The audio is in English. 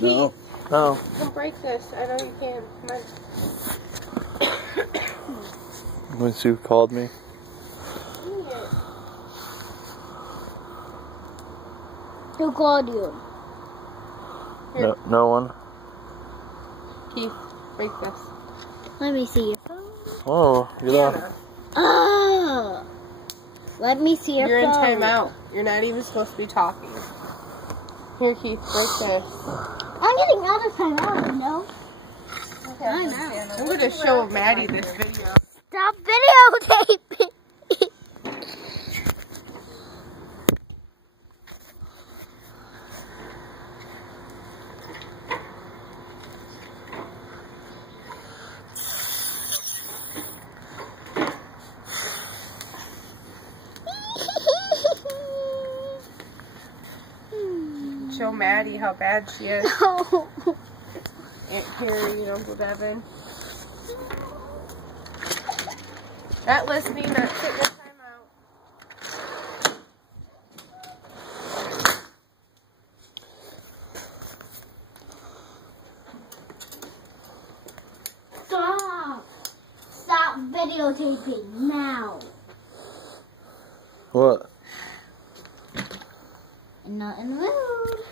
No. Keith, No. don't break this. I know you can. Come on. When Sue called me. Dang it. Who called you? No, no one. Keith, break this. Let me see your phone. Oh, you're Anna, not. Oh! Let me see your you're in phone. timeout. You're not even supposed to be talking. Here, Keith, break this. I'm getting out of time out, you know? Okay, I'm out. I'm going to show Maddie this video. Stop videotaping! Show Maddie how bad she is. No. Aunt Carrie and Uncle Devin. Not listening, not taking the time out. Stop! Stop videotaping now. What? I'm not in the mood.